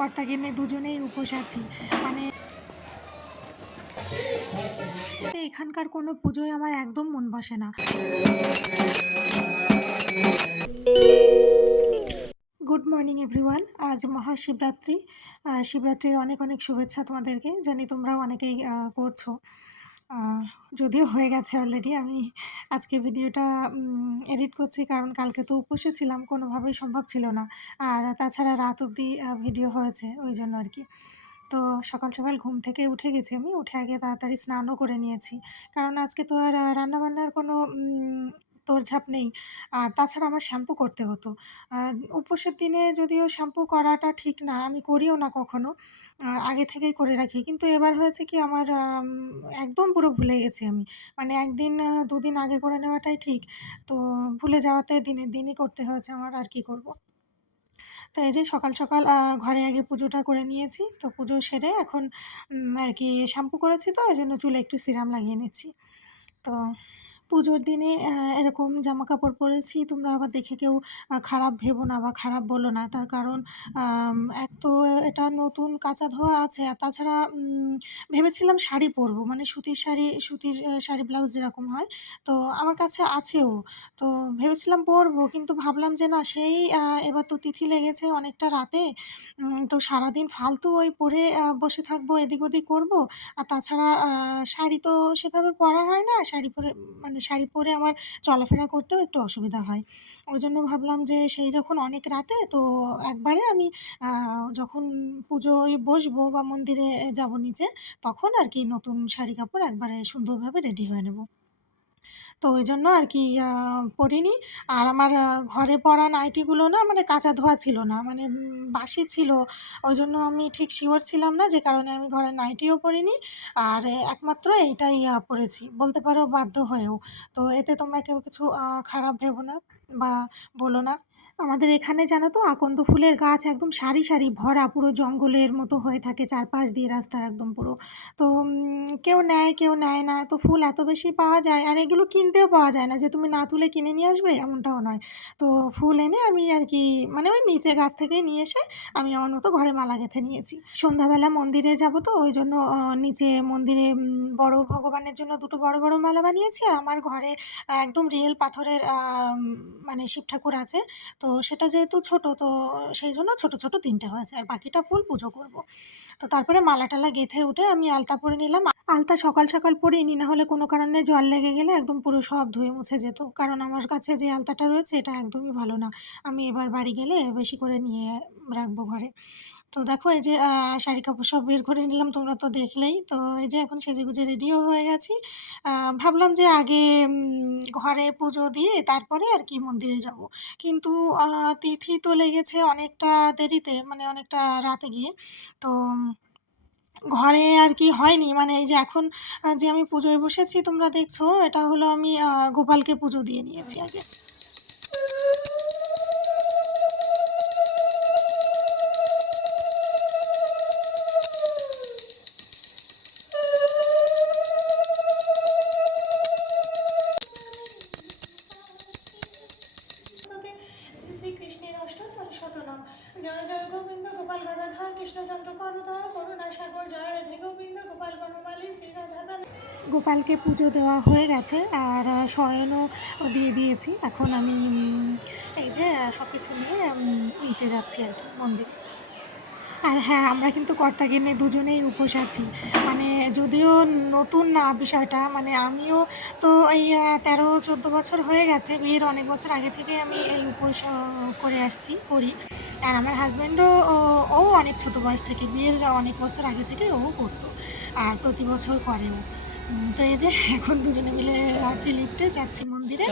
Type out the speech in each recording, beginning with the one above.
কর্তাগিন্নি দুজনেই উপোস আছি। মানে এখানকার কোনো পুজোয় আমার একদম মন বসে না। Good morning everyone. আজ মহাশিবরাত্রি। শিবরাত্রির অনেক অনেক শুভেচ্ছা তোমাদেরকে। জানি তোমরাও অনেকেই করছো। যদিও হয়ে গেছে অলরেডি। আমি আজকে ভিডিওটা এডিট করছি কারণ কালকে তো উপোসে ছিলাম, কোনোভাবেই সম্ভব ছিল না। আর তাছাড়া রাত অবধি ভিডিও হয়েছে, ওই জন্য আর কি। তো সকাল সকাল ঘুম থেকে উঠে গেছি, আমি উঠে আগে তাড়াতাড়ি স্নানও করে নিয়েছি, কারণ আজকে তো আর রান্নাবান্নার কোনো তোড়ঝাড় নেই। আর তাছাড়া আমার শ্যাম্পু করতে হতো। উপোসের দিনে যদিও শ্যাম্পু করাটা ঠিক না, আমি করিও না কখনো, আগে থেকেই করে রাখি। কিন্তু এবার হয়েছে কি, আমার একদম পুরো ভুলে গেছি আমি। মানে একদিন দুদিন আগে করে নেওয়াটাই ঠিক, তো ভুলে যাওয়াতে দিনের দিনই করতে হয়েছে আমার, আর কি করব। তো এই যে সকাল সকাল ঘরে আগে পুজোটা করে নিয়েছি, তো পুজো সেরে এখন আর কি শ্যাম্পু করেছি, তো ওই জন্য চুলে একটু সিরাম লাগিয়ে নিচ্ছি। তো পুজোর দিনে এরকম জামাকাপড় পরেছি, তোমরা আবার দেখে কেউ খারাপ ভেবো না বা খারাপ বলো না। তার কারণ এক তো এটা নতুন কাচা ধোয়া আছে, আর তাছাড়া ভেবেছিলাম শাড়ি পরবো, মানে সুতির শাড়ি, সুতির শাড়ি ব্লাউজ যেরকম হয়, তো আমার কাছে আছেও। তো ভেবেছিলাম পরবো, কিন্তু ভাবলাম যে না, সেই এবার তো তিথি লেগেছে অনেকটা রাতে, তো সারাদিন ফালতু ওই পরে বসে থাকবো, এদিক ওদিক করবো। আর তাছাড়া শাড়ি তো সেভাবে পরা হয় না, শাড়ি পরে মানে শাড়ি পরে আমার চলাফেরা করতেও একটু অসুবিধা হয়। ওই জন্য ভাবলাম যে সেই যখন অনেক রাতে, তো একবারে আমি যখন পুজোয় বসবো বা মন্দিরে যাবো নিচে, তখন আর কি নতুন শাড়ি কাপড় একবারে সুন্দরভাবে রেডি হয়ে নেব। তো ওই জন্য আর কি পরিনি। আর আমার ঘরে পরা নাইটিগুলো না, মানে কাচা ধোয়া ছিল না, মানে বাসি ছিল। ওই জন্য আমি ঠিক শিওর ছিলাম না, যে কারণে আমি ঘরে নাইটিও পরিনি। আর একমাত্র এইটাই পরেছি, বলতে পারো বাধ্য হয়েও। তো এতে তোমরা কেউ কিছু খারাপ ভেবো না বা বলো না। আমাদের এখানে জানো তো, আকন্দ ফুলের গাছ একদম সারি সারি ভরা, পুরো জঙ্গলের মতো হয়ে থাকে চারপাশ দিয়ে, রাস্তার একদম পুরো। তো কেউ নেয় কেউ নেয় না, তো ফুল এত বেশি পাওয়া যায়, আর এগুলো কিনতেও পাওয়া যায় না যে তুমি না তুলে কিনে নিয়ে আসবে, এমনটাও নয়। তো ফুল এনে আমি আর কি, মানে ওই নিচে গাছ থেকেই নিয়ে এসে আমি আমার মতো ঘরে মালা গেঁথে নিয়েছি। সন্ধ্যাবেলা মন্দিরে যাব, তো ওই জন্য নিচে মন্দিরে বড় ভগবানের জন্য দুটো বড় বড় মালা বানিয়েছি, আর আমার ঘরে একদম রিয়েল পাথরের মানে শিব ঠাকুর আছে। তো সেটা যেহেতু ছোট, তো সেই জন্য ছোট ছোট তিনটে হয়েছে, আর বাকিটা ফুল পুজো করব। তো তারপরে মালা টালা গেঁথে উঠে আমি আলতা পরে নিলাম। আলতা সকাল সকাল পরিনি, না হলে কোনো কারণে জল লেগে গেলে একদম পুরো সব ধুয়ে মুছে যেত, কারণ আমার কাছে যে আলতাটা রয়েছে এটা একদমই ভালো না। আমি এবার বাড়ি গেলে বেশি করে নিয়ে রাখবো ঘরে। তো দেখো, এই যে শাড়ি কাপড় সব বের করে নিলাম, তোমরা তো দেখলেই। তো এই যে এখন সেজেগুজে রেডিও হয়ে গেছি। ভাবলাম যে আগে ঘরে পুজো দিয়ে তারপরে আর কি মন্দিরে যাব। কিন্তু তিথি তো লেগেছে অনেকটা দেরিতে, মানে অনেকটা রাতে গিয়ে। তো ঘরে আর কি হয়নি, মানে এই যে এখন যে আমি পুজোয় বসেছি তোমরা দেখছো, এটা হলো আমি গোপালকে পুজো দিয়ে নিয়েছি আগে। শ্রী শ্রী কৃষ্ণের অষ্টতর শতনাম। জয় জয় গোবিন্দ গোপাল গদাধর কৃষ্ণচন্দ্র করুদয় করুণা সাগর, জয় রাধে গোবিন্দ গোপাল বনমালী শ্রী রাধা। গোপালকে পুজো দেওয়া হয়ে গেছে, আর শয়নও দিয়ে দিয়েছি। এখন আমি এই যে সব কিছু নিয়ে নিচে যাচ্ছি আর কি মন্দিরে। আর হ্যাঁ, আমরা কিন্তু কর্তাগিন্নি দুজনেই উপোস আছি। মানে যদিও নতুন না বিষয়টা, মানে আমিও তো এই 13-14 বছর হয়ে গেছে, বিয়ের অনেক বছর আগে থেকে আমি এই উপোস করে আসছি, করি। আর আমার হাজব্যান্ডও ও অনেক ছোট বয়স থেকে, বিয়ের অনেক বছর আগে থেকে ও করতো, আর প্রতি বছর করেও। তো এই যে এখন দুজনে মিলে আছি, লিফটে যাচ্ছি মন্দিরে।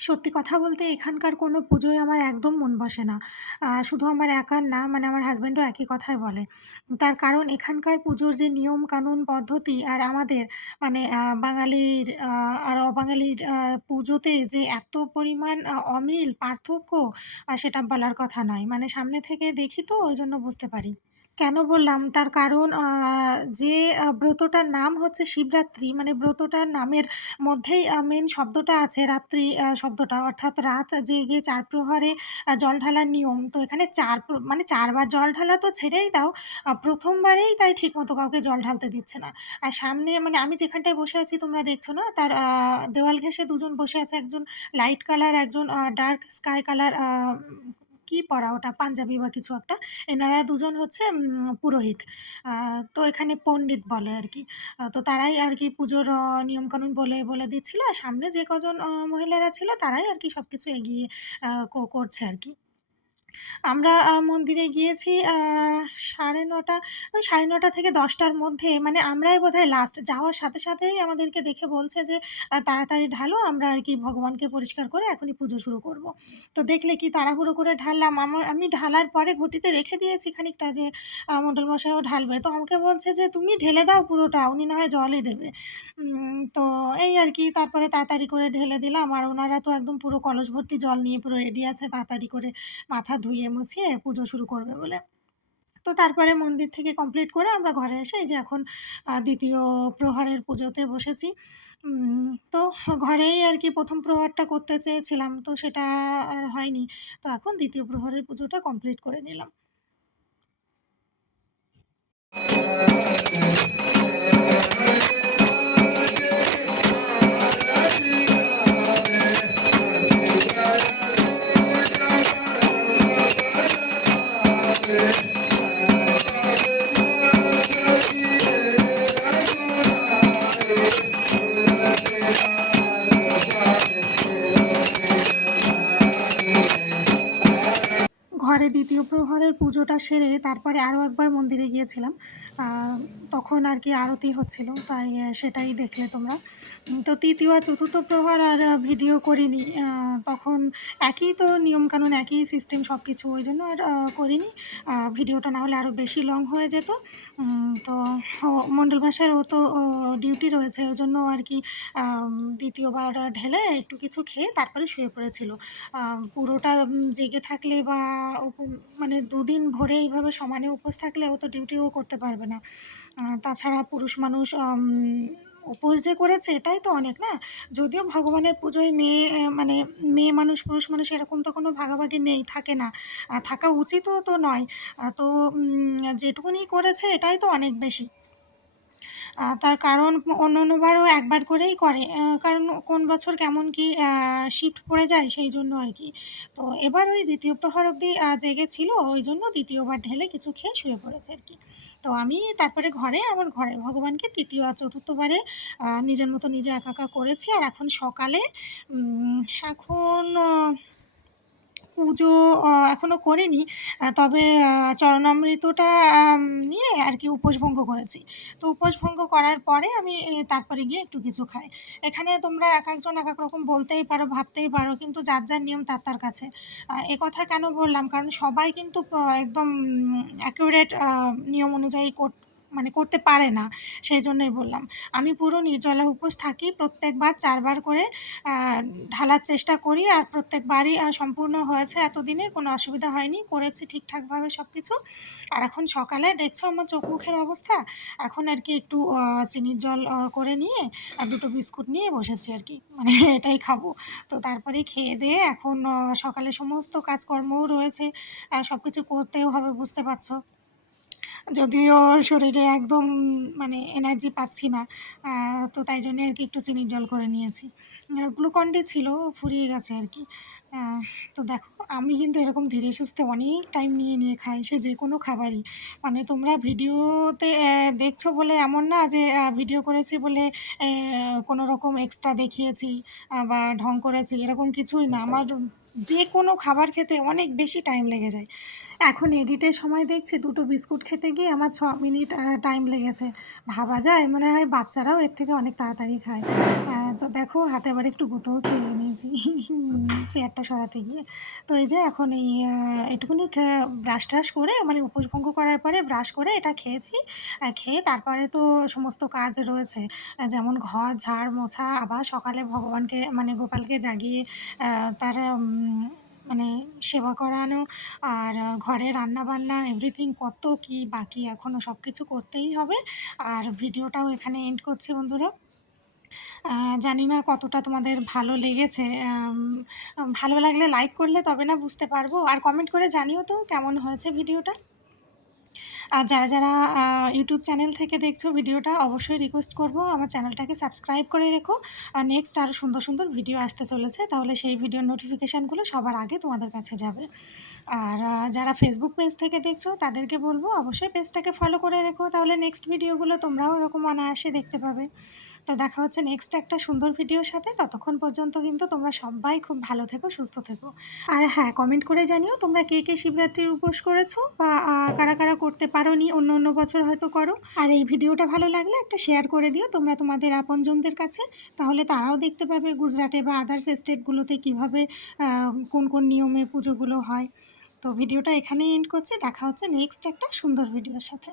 সত্যি কথা বলতে এখানকার কোনো পুজোয় আমার একদম মন বসে না। শুধু আমার একার না, মানে আমার হাসব্যান্ডও একই কথাই বলে। তার কারণ এখানকার পুজোর যে নিয়ম-কানুন, পদ্ধতি আর আমাদের মানে বাঙালির আর অবাঙালির পুজোতে যে এত পরিমাণ অমিল, পার্থক্য সেটা বলার কথা নয়। মানে সামনে থেকে দেখি তো ওইজন্য বুঝতে পারি। কেন বললাম? তার কারণ যে ব্রতটার নাম হচ্ছে শিবরাত্রি, মানে ব্রতটার নামের মধ্যেই মেইন শব্দটা আছে রাত্রি শব্দটা। অর্থাৎ রাত জেগে ৪ প্রহরে জল ঢালার নিয়ম। তো এখানে ৪ মানে ৪ বার জল ঢালা তো ছেড়েই দাও, ১ম বারেই তাই ঠিকমতো কাউকে জল ঢালতে দিচ্ছে না। আর সামনে মানে আমি যেখানটায় বসে আছি তোমরা দেখছো না? তার দেওয়াল ঘেঁষে দুজন বসে আছে। একজন লাইট কালার, একজন ডার্ক স্কাই কালার কি পরা ওটা? পাঞ্জাবি বা কিছু একটা। এনারা দুজন হচ্ছে পুরোহিত। আ তো এখানে পণ্ডিত বলে আরকি। তো তারাই আরকি পুজোর নিয়মকানুন বলে দিচ্ছিল। আর সামনে যে কজন মহিলারা ছিল তারাই আরকি সবকিছু এগিয়ে করছে আরকি। আমরা মন্দিরে গিয়েছি ৯:৩০ ওই ৯:৩০ থেকে ১০:০০ র মধ্যে, মানে আমরাই বোধহয় লাস্ট। যাওয়ার সাথে সাথেই আমাদেরকে দেখে বলছে যে, "তাড়াতাড়ি ঢালো, আমরা আরকি ভগবানকে পরিষ্কার করে এখনই পুজো শুরু করব।" তো দেখলে কি তাড়াহুড়ো করে ঢাললাম। আমি ঢালার পরে ঘটিতে রেখে দিয়েছি খানিকটা যে মণ্ডল মশাইও ঢালবে। তো আমাকে বলছে যে, "তুমি ঢেলে দাও পুরোটা, উনি না হয় জলই দেবে।" তো এই আরকি তারপরে তাড়াতাড়ি করে ঢেলে দিলাম। আর ওনারা তো একদম পুরো কলস ভর্তি জল নিয়ে পুরো রেডি আছে তাড়াতাড়ি করে মাথা ধুয়ে মুছিয়ে পুজো শুরু করবে বলে। তো তারপরে মন্দির থেকে কমপ্লিট করে আমরা ঘরে এসে এই যে এখন ২য় প্রহরের পুজোতে বসেছি। তো ঘরেই আরকি ১ম প্রহরটা করতে চেয়েছিলাম। তো সেটা আর হয়নি। তো এখন ২য় প্রহরের পুজোটা কমপ্লিট করে নিলাম। ঘরে ২য় প্রহরের পুজোটা সেরে তারপরে আরও একবার মন্দিরে গিয়েছিলাম। আ তখন আরকি আরতি হচ্ছিল। তাই সেটাই দেখলে তোমরা। তো ৩য় আর ৪র্থ প্রহর আর ভিডিও করিনি। তখন একই তো নিয়মকানুন, একই সিস্টেম সবকিছু। ওইজন্য আর করিনি। ভিডিওটা না হলে আরও বেশি লং হয়ে যেত। তো মণ্ডল মশাইয়ের ও তো ডিউটি রয়েছে। ওইজন্য আরকি ২য় বার ঢেলে একটু কিছু খেয়ে তারপরে শুয়ে পড়েছিল। পুরোটা জেগে থাকলে বা উপ মানে ২ দিন ভরে এইভাবে সমানে উপোস থাকলে ও তো ডিউটিও করতে পারবে না। তাছাড়া পুরুষ মানুষ উপোস যে করেছে এটাই তো অনেক না? যদিও ভগবানের পুজোয় মেয়ে মানে মেয়ে মানুষ, পুরুষ মানুষ এরকম তো কোনো ভাগাভাগি নেই, থাকে না। থাকা উচিতও তো নয়। যেটুকুনি করেছে এটাই তো অনেক বেশি। তার কারণ অন্যান্যবারও একবার করেই করে। কারণ কোন বছর কেমন কি শিফট পড়ে যায় সেইজন্য আরকি। তো এবার ওই ২য় প্রহর অবধি জেগেছিল, ওইজন্য ২য় বার ঢেলে কিছু খেয়ে শুয়ে পড়েছে আরকি। তো আমি তারপরে আমার ঘরে ভগবানকে ৩য় আর ৪র্থ বারে নিজের মতো নিজে একা, একা করেছি। আর এখন সকালে উম এখন পুজো এখনো করিনি। তবে চরণামৃতটা নিয়ে আরকি উপোস ভঙ্গ করেছি। তো উপোস ভঙ্গ করার পরে আমি তারপরে গিয়ে একটু কিছু খাই। এখানে তোমরা একেকজন একেক রকম বলতেই পারো, ভাবতেই পারো, কিন্তু যার নিয়ম তার কাছে। এ কথা কেন বললাম? কারণ সবাই কিন্তু একদম অ্যাকুরেট নিয়ম অনুযায়ী মানে করতে পারে না। সেইজন্যই বললাম। আমি পুরো নির্জলা উপোস থাকি। প্রত্যেকবার ৪ বার করে আ ঢালার চেষ্টা করি। আর প্রত্যেকবারই সম্পূর্ণ হয়েছে এতদিনে, কোনো অসুবিধা হয়নি। করেছি ঠিকঠাকভাবে সবকিছু। আর এখন সকালে দেখছো আমার চোখ মুখের অবস্থা। এখন আরকি একটু চিনির জল করে নিয়ে ২ টো বিস্কুট নিয়ে বসেছি আরকি। মানে এটাই খাবো। তো তারপরেই খেয়ে-দেয়ে এখন সকালে সমস্ত কাজকর্মও রয়েছে। সবকিছু করতেও হবে, বুঝতে পারছো। যদিও শরীরে একদম মানে এনার্জি পাচ্ছি না। আ তো তাই জন্যে আরকি একটু চিনির জল করে নিয়েছি। গ্লুকন-ডি ছিল, ফুরিয়ে গেছে আরকি। আ তো দেখো আমি কিন্তু এরকম ধীরে সুস্থে অনেক টাইম নিয়ে খাই, সে যেকোনো খাবারই। মানে তোমরা ভিডিওতে দেখছো বলে এমন না যে ভিডিও করেছি বলে কোনো রকম এক্সট্রা দেখিয়েছি বা ঢং করেছি, এরকম কিছুই না। আমার যেকোনো খাবার খেতে অনেক বেশি টাইম লেগে যায়। এখন এডিটের সময় দেখছি 2টো বিস্কুট খেতে গিয়ে আমার 6 মিনিট টাইম লেগেছে। ভাবা যায়? মনে হয় বাচ্চারাও এর থেকে অনেক তাড়াতাড়ি খায়। তো দেখো হাতে আবার একটু গুঁতোও খেয়ে নিয়েছি চেয়ারটা সরাতে গিয়ে। তো এই যে এখন এই একটুখানি ব্রাশ-ট্রাশ করে মানে উপোস ভঙ্গ করার পরে ব্রাশ করে এটা খেয়েছি। খেয়ে তারপরে তো সমস্ত কাজ রয়েছে। যেমন ঘর ঝাড়, মোছা, আবার সকালে ভগবানকে মানে গোপালকে জাগিয়ে তার মানে সেবা করানো, আর ঘরে রান্নাবান্না এভরিথিং কত কি বাকি এখনও সব কিছু করতেই হবে। আর ভিডিওটাও এখানে এন্ড করছি বন্ধুরা। জানি না কতটা তোমাদের ভালো লেগেছে। ভালো লাগলে লাইক করলে তবে না বুঝতে পারবো। আর কমেন্ট করে জানিও তো কেমন হয়েছে ভিডিওটা। আর যারা যারা ইউটিউব চ্যানেল থেকে দেখছো ভিডিওটা অবশ্যই রিকোয়েস্ট করব আমার চ্যানেলটাকে সাবস্ক্রাইব করে রেখো। আর নেক্সট আরও সুন্দর সুন্দর ভিডিও আসতে চলেছে, তাহলে সেই ভিডিওর নোটিফিকেশানগুলো সবার আগে তোমাদের কাছে যাবে। আর যারা ফেসবুক পেজ থেকে দেখছো তাদেরকে বলবো অবশ্যই পেজটাকে ফলো করে রেখো, তাহলে নেক্সট ভিডিওগুলো তোমরাও এরকম অনায়াসে দেখতে পাবে। তো দেখা হচ্ছে নেক্সট একটা সুন্দর ভিডিওর সাথে। ততক্ষণ পর্যন্ত কিন্তু তোমরা সবাই খুব ভালো থেকো, সুস্থ থেকো। আর হ্যাঁ, কমেন্ট করে জানিও তোমরা কে কে শিবরাত্রির উপোস করেছো, বা কারা কারা করতে পারোনি, অন্য অন্য বছর হয়তো করো। আর এই ভিডিওটা ভালো লাগলে একটা শেয়ার করে দিও তোমরা তোমাদের আপনজনদের কাছে, তাহলে তারাও দেখতে পাবে গুজরাটে বা আদার্স স্টেটগুলোতে কীভাবে কোন কোন নিয়মে পুজোগুলো হয়। তো ভিডিওটা এখানেই এন্ড করছি। দেখা হচ্ছে নেক্সট একটা সুন্দর ভিডিওর সাথে।